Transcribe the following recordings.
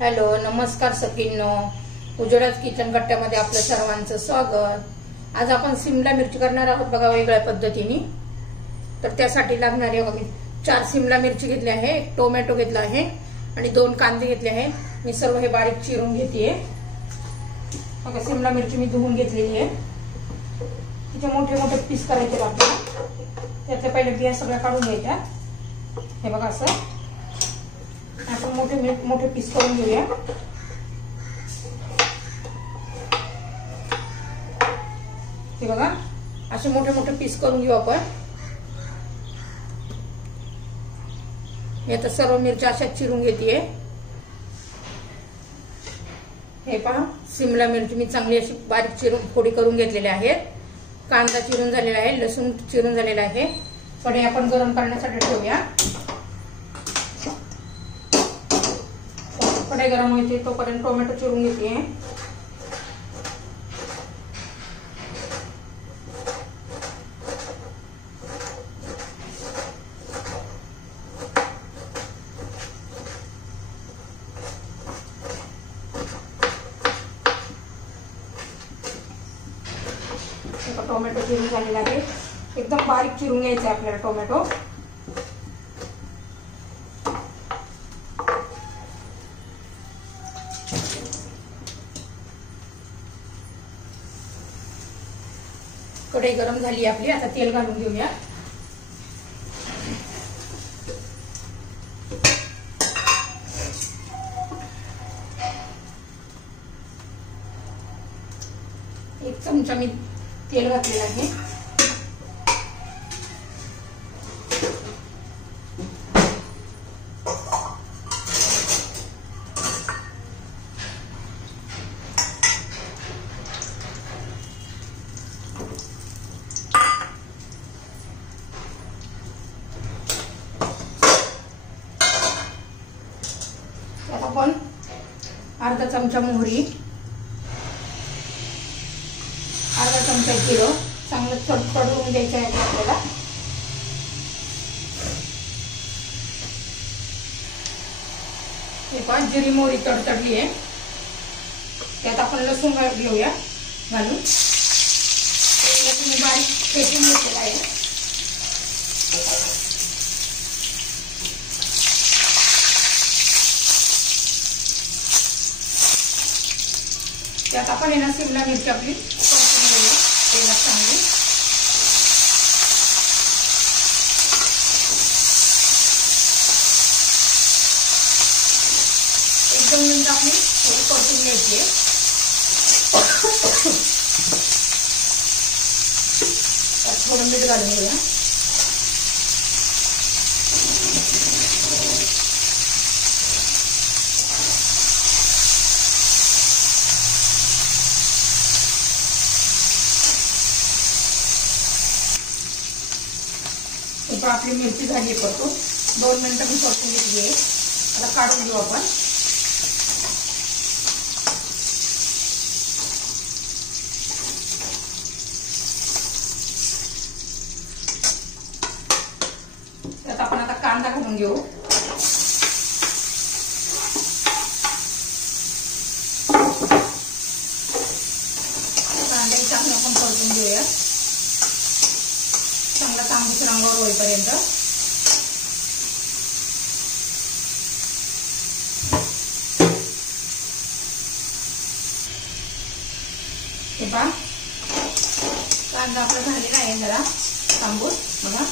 Hello, नमस्कार सगळ्यांनो. उजळाच kitchen कट्ट्यामध्ये आपलं सर्वांचं स्वागत. आज आपण सिमला मिरची करणार आहोत बघा, वेगळ्या पद्धतीने. तर त्यासाठी लागणारे बघा, 4 सिमला मिरची घेतली आहे, 1 टोमॅटो घेतला आहे आणि 2 कांदे घेतले आहेत. मी सर्व हे बारीक चिरून घेतेय बघा. सिमला मिरची मी धुवून घेतलेली आहे. तिचे मोठे मोठे पीस करायचे आपल्याला. त्याचे पहिले बिया सगळ्या काढून घ्यायच्या. हे बघा, असं आपण मोठे मोठे पीस करून घेऊया. हे बघा, असे मोठे मोठे पीस करून घेऊ आपण. मी आता सर्व मिरच्या अशा चिरून घेतेय. हे पहा, सिमला मिरची मी चांगली अशी बारीक चिरून फोडी करून घेतलेली आहेत. कांदा चिरून झालेला आहे, लसूण चिरून झालेला आहे. कढई आपण गरम करण्यासाठी ठेवूया. कढई गरम होते तोपर्यंत टोमॅटो चिरून घेते. टोमॅटो चिरून झालेला आहे. एकदम बारीक चिरून घ्यायचं आहे आपल्याला टोमॅटो. कढई गरम झाली आपली. आता तेल घालून घेऊया. एक चमचा मी तेल घातलेलं आहे. त्यात आपण अर्धा चमचा मोहरी, अर्धा चमचा जिरं चांगलं तडतडून द्यायचं आहे आपल्याला. हे पहा, जिरी मोहरी तडतडली आहे. त्यात आपण लसूण घेऊया घालून. लसूण बारीक फेटून घेतलेला आहे. त्यात आपण येणार सिमला मिरची आपली परतून घेऊया तेलात चांगली. एक 2 मिनिट आपली थोडी परतून घ्यायची आहे. त्यात थोडं मीठ घालून घेऊया. आपली मिरची झाली परतून 2 मिनिटं मी परतून घेतली आहे. आता काढून घेऊ आपण. त्यात आपण आता कांदा घालून घेऊ. कांदा चांगला आपण परतून घेऊया. चांगला तांबूस रंगावर होईपर्यंत. हे पहा, कांदा आपला झालेला आहे जरा तांबूस बघा.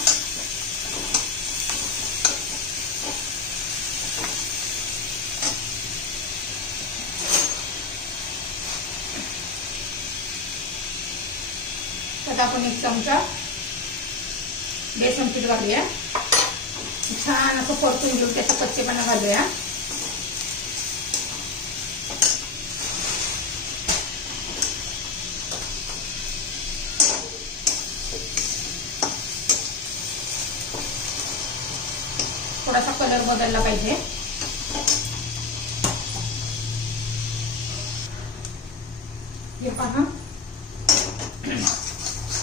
आता आपण 1 चमचा बेसन पीठ घालूया. छान असं परतून घेऊन त्याचा कच्चेपणा घालूया. थोडासा कलर बदलला पाहिजे. हे पहा,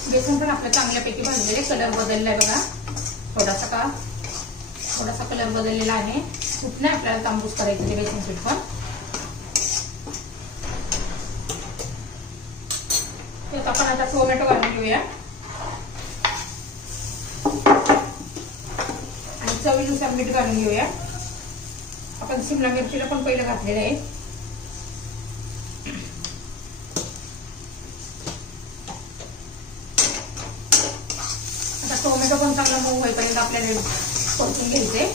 बेसन पण आपलं चांगल्यापैकी भाजलेले. कलर बदललाय बघा. थोडासा कलर बदललेला आहे. खूप नाही आपल्याला तांबूस करायचं ते बेसन पीठ पण. त्यात आपण आता टोमॅटो घालून घेऊया आणि चवीनुसार मीठ घालून घेऊया. आपण शिमला मिरचीला पण पहिलं घातलेलं आहे. आता टोमॅटो पण चांगला मऊ होईपर्यंत आपल्याला परतून घ्यायचे.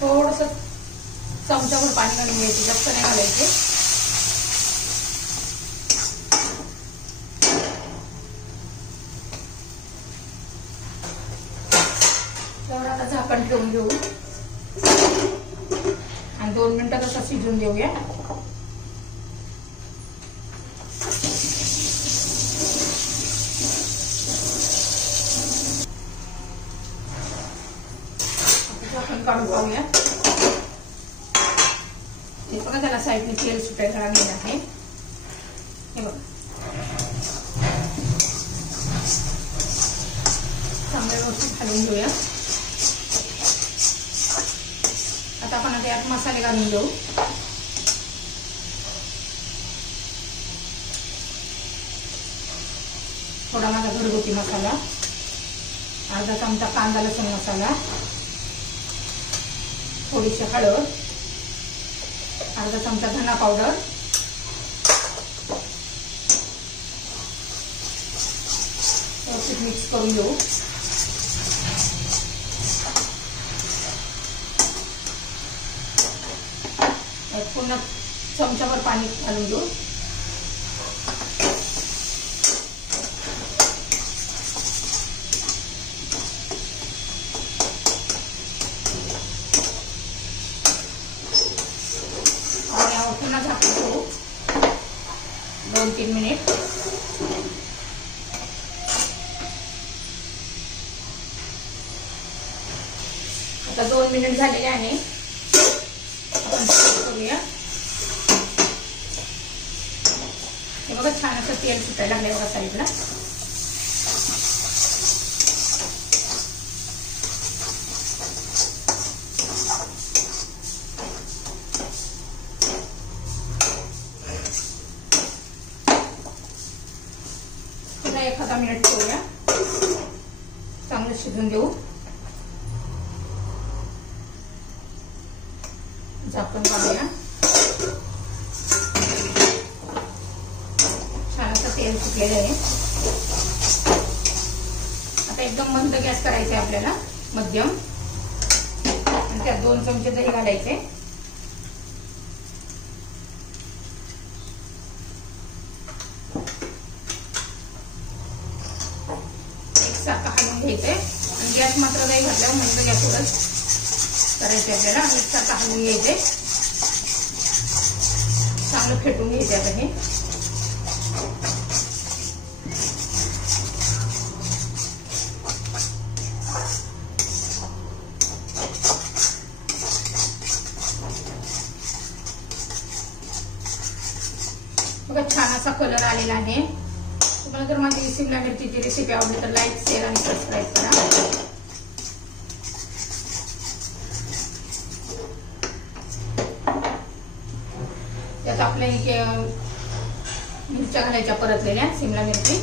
थोडस चमच्यावर पाणी घालून घ्यायचे, जास्त नाही घालायचे. तर आता झाकण ठेवून घेऊ आणि 2 मिनिटं तसं शिजून देऊया. झाकण काढून पाहूया. हे बघा त्याला साईडने तेल सुटायला लागलेलं आहे. हे बघा चांगल्या व्यवस्थित घालून घेऊया. आता आपण यात मसाले घालून घेऊ. थोडा माझा घरगुती मसाला, अर्धा चमचा कांदा लसूण मसाला, थोडीशी हळद, अर्धा चमचा धना पावडर, व्यवस्थित मिक्स करून घेऊ. पुन्हा चमच्यावर पाणी घालून घेऊ. पुन्हा झाकून ठेवू 2-3 मिनिट. आता 2 मिनिट झालेले आहे. आपण करूया. हे बघा छान असं तेल सुटायला लागलंय बघा साईडला. एखादा मिनिट ठेवूया, चांगलं शिजून देऊ. झाकण काढूया. छान असं तेल सुटलेलं आहे. आता एकदम मंद गॅस करायचा आहे आपल्याला, मध्यम. आणि त्यात 2 चमचे दही घालायचे. एकसारखं हलवून घ्यायचंय आणि गॅस मात्र दही घातल्यावर मंद गॅसवरच करायचे आपल्याला. आणि एकसारखं हलवून घ्यायचे, चांगलं फेटून घ्यायचे. आता हे बघा छान असा कलर आलेला आहे. तुम्हाला जर माझी शिमला मिरचीची रेसिपी आवडली तर लाईक, शेअर आणि सबस्क्राईब करा. त्यात आपल्या मिरच्या घालायच्या परतलेल्या, शिमला मिरची.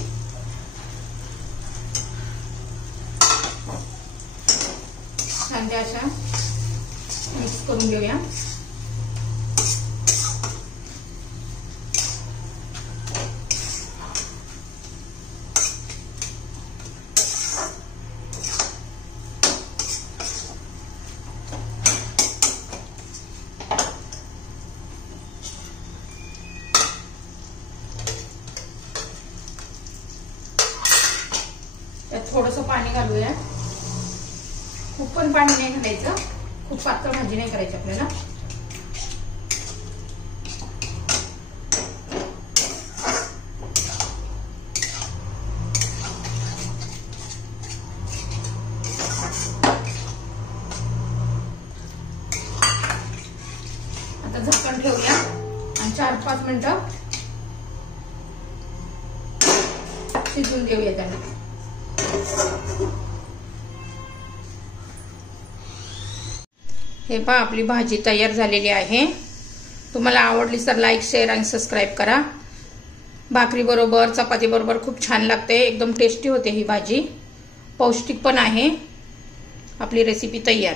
छान त्या अशा मिक्स करून घेऊया. त्यात थोडंसं पाणी घालूया. खूप पण पाणी नाही घालायचं, खूप पातळ भाजी नाही करायची आपल्याला. आता झाकण ठेवूया आणि 4-5 मिनिटं शिजून देऊया त्याला. हे पहा आपली भाजी तयार झालेली आहे। तुम्हाला आवडली तर लाईक, शेअर आणि सबस्क्राईब करा। भाकरी बरोबर, चपाती बरोबर खूप छान लागते, एकदम टेस्टी होते ही भाजी, पौष्टिक पण आहे। आपली रेसिपी तयार।